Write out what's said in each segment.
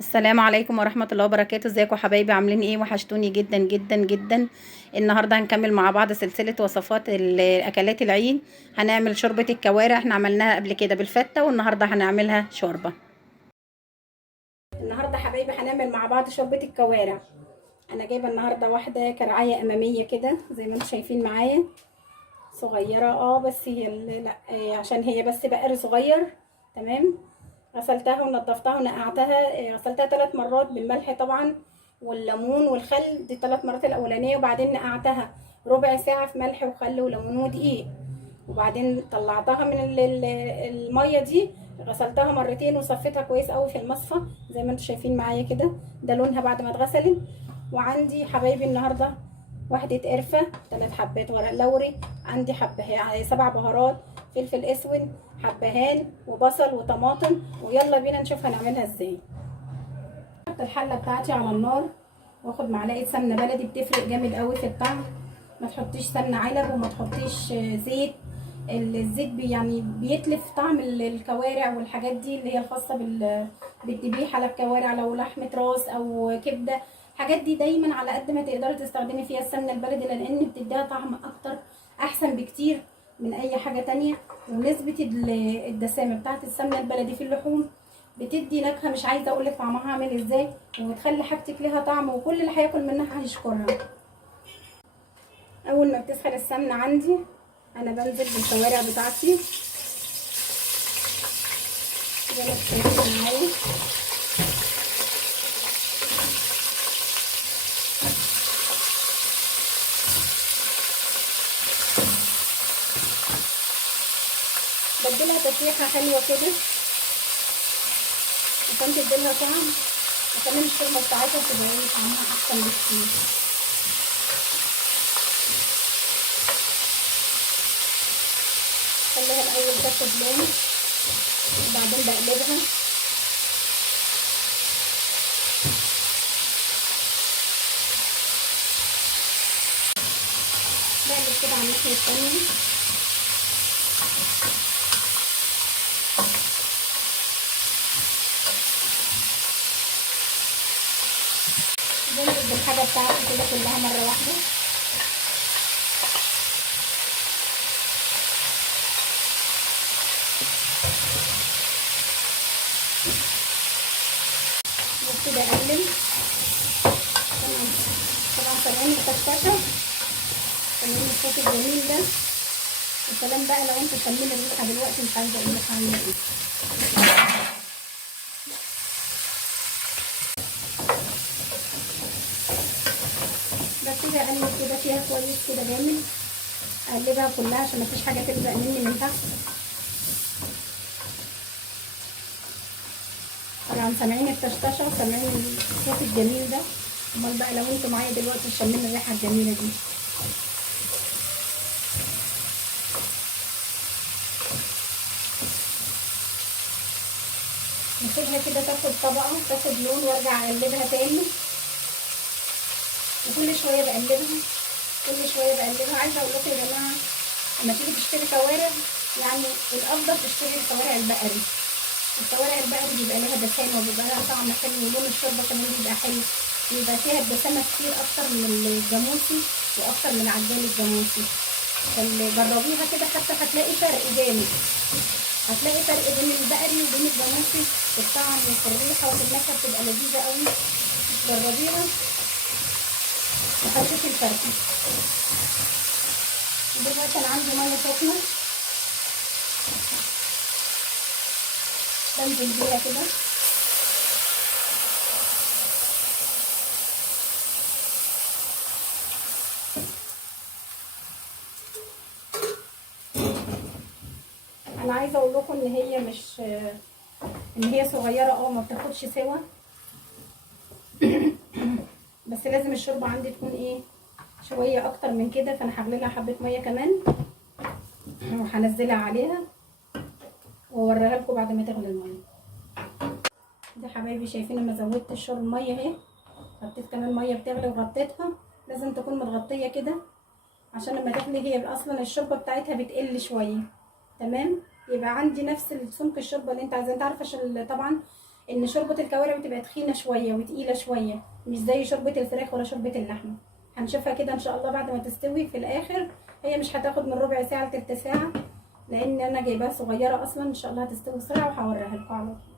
السلام عليكم ورحمة الله وبركاته. ازيكم حبايبي؟ عاملين ايه؟ وحشتوني جدا جدا جدا. النهارده هنكمل مع بعض سلسلة وصفات اكلات العيد. هنعمل شوربة الكوارع، احنا عملناها قبل كده بالفتة والنهارده هنعملها شوربة. النهارده حبايبي هنعمل مع بعض شوربة الكوارع. انا جايبه النهارده واحدة كرعاية امامية كده زي ما انتم شايفين معايا، صغيرة بس هي لا عشان هي بس بقر صغير. تمام. غسلتها ونضفتها ونقعتها، غسلتها 3 مرات بالملح طبعا والليمون والخل، دي 3 مرات الاولانيه، وبعدين نقعتها ربع ساعه في ملح وخل وليمون ودقيق، وبعدين طلعتها من الميه دي، غسلتها مرتين وصفيتها كويس قوي في المصفى زي ما انتم شايفين معايا كده. ده لونها بعد ما اتغسلت. وعندي حبايبي النهارده واحدة قرفة، 3 حبات ورق لوري، عندي حبة 7 بهارات، فلفل اسود، حبهان وبصل وطماطم. ويلا بينا نشوف هنعملها ازاي. احط الحلة بتاعتي على النار واخد معلقة سمنة بلدي، بتفرق جامد قوي في الطعم. ما تحطيش سمنة علب وما تحطيش زيت. الزيت يعني بيتلف طعم الكوارع والحاجات دي اللي هي الخاصة بالذبيحة، على الكوارع لو لحمة راس او كبدة. الحاجات دي دايما على قد ما تقدري تستخدمي فيها السمنة البلدي، لان بتديها طعم اكتر، احسن بكتير من اي حاجة تانية. ونسبة الدسامة بتاعت السمنة البلدي في اللحوم بتدي نكهة مش عايزة اقولك طعمها عامل ازاي، وبتخلي حاجتك ليها طعم وكل اللي هياكل منها هيشكرها. اول ما بتسخن السمنة عندي انا بنزل بالكوارع بتاعتي زي ما شايفين معايا. بديلها تسويحة حلوة كده عشان تديلها طعم، وكمان الشوربة بتاعتها تبقى طعمها احسن بكتير. خليها الاول تاخد لون وبعدين بقلبها. بقلب كده على الناحية التانية. بنزل بالحاجة بتاعتي كده كلها مرة واحدة. وكده اقلب. طبعا سامعين التشطشة، سامعين الصوت الجميل ده. الكلام بقى لو انتوا شامين الريحة دلوقتي مش عايزة اقول لك هعمل ايه. ببتدي اقلب كده فيها كويس كده جامد، اقلبها كلها عشان مفيش حاجة تلزق مني من تحت. طبعا سامعين التشطشة وسامعين الصوت الجميل ده. امال بقى لو انتوا معايا دلوقتي شامين الريحة الجميلة دي. نسيبها كده تاخد طبقة، تاخد لون، وارجع اقلبها تاني. وكل شوية بقلبها، كل شوية بقلبها. عايزة اقول لكم يا جماعة، لما تيجي تشتري كوارع يعني الافضل تشتري الكوارع البقري. الكوارع البقري بيبقى لها دسامة وبيبقى لها طعم حلو، ولون الشوربة كمان بيبقى حلو، بيبقى فيها الدسامة كتير اكتر من الجاموسي واكتر من عجان الجاموسي. فجربيها كده حتى هتلاقي فرق جامد، هتلاقي فرق بين البقري وبين الجاموسي في الطعم وفي الريحة وفي النكهة، بتبقى لذيذة قوي. جربيها وهتشوفي الفرق. دلوقتي انا عندي ميه سخنه بنزل بيها كده. انا عايزه اقول لكم ان هي مش ان هي صغيره، ما بتاخدش سوا. بس لازم الشوربه عندي تكون شويه اكتر من كده، فانا هغلي لها حبه ميه كمان وهنزلها عليها واوريها لكم بعد ما تغلي الميه. دي حبايبي شايفين لما زودت الشرب الميه اهي، حطيت كمان ميه بتغلي وغطيتها. لازم تكون متغطيه كده عشان لما تغلي هي اصلا الشوربه بتاعتها بتقل شويه. تمام. يبقى عندي نفس سمك الشوربه اللي انت عايزاه. انت عارفه طبعا ان شوربه الكوارع بتبقى تخينه شويه وتقيله شويه، مش زي شوربه الفراخ ولا شوربه اللحمه. هنشوفها كده ان شاء الله بعد ما تستوي في الاخر. هي مش هتاخد من ربع ساعه لتلت ساعه، لان انا جايباها صغيره اصلا. ان شاء الله هتستوي بسرعه وهوريها لكم على طول.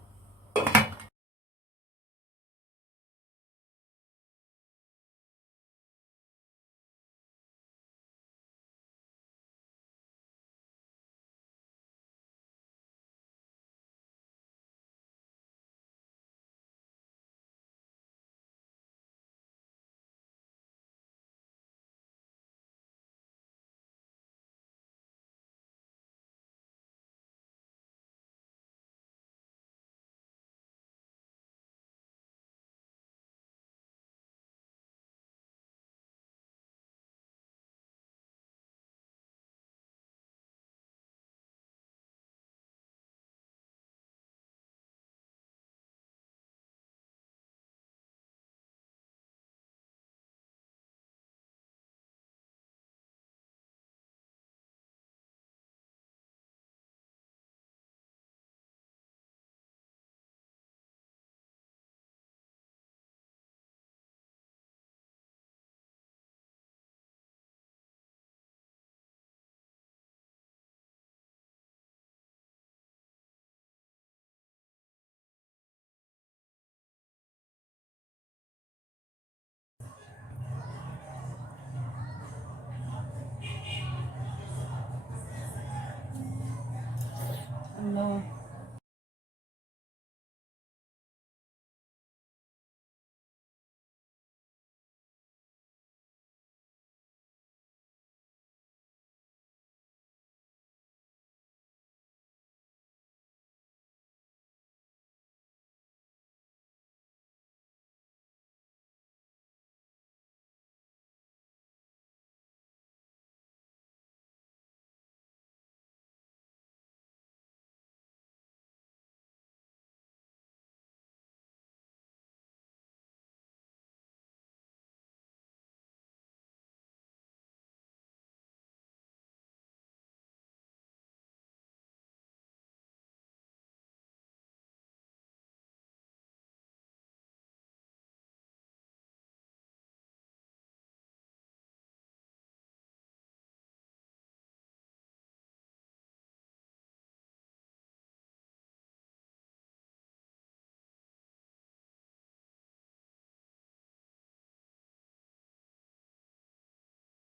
الله.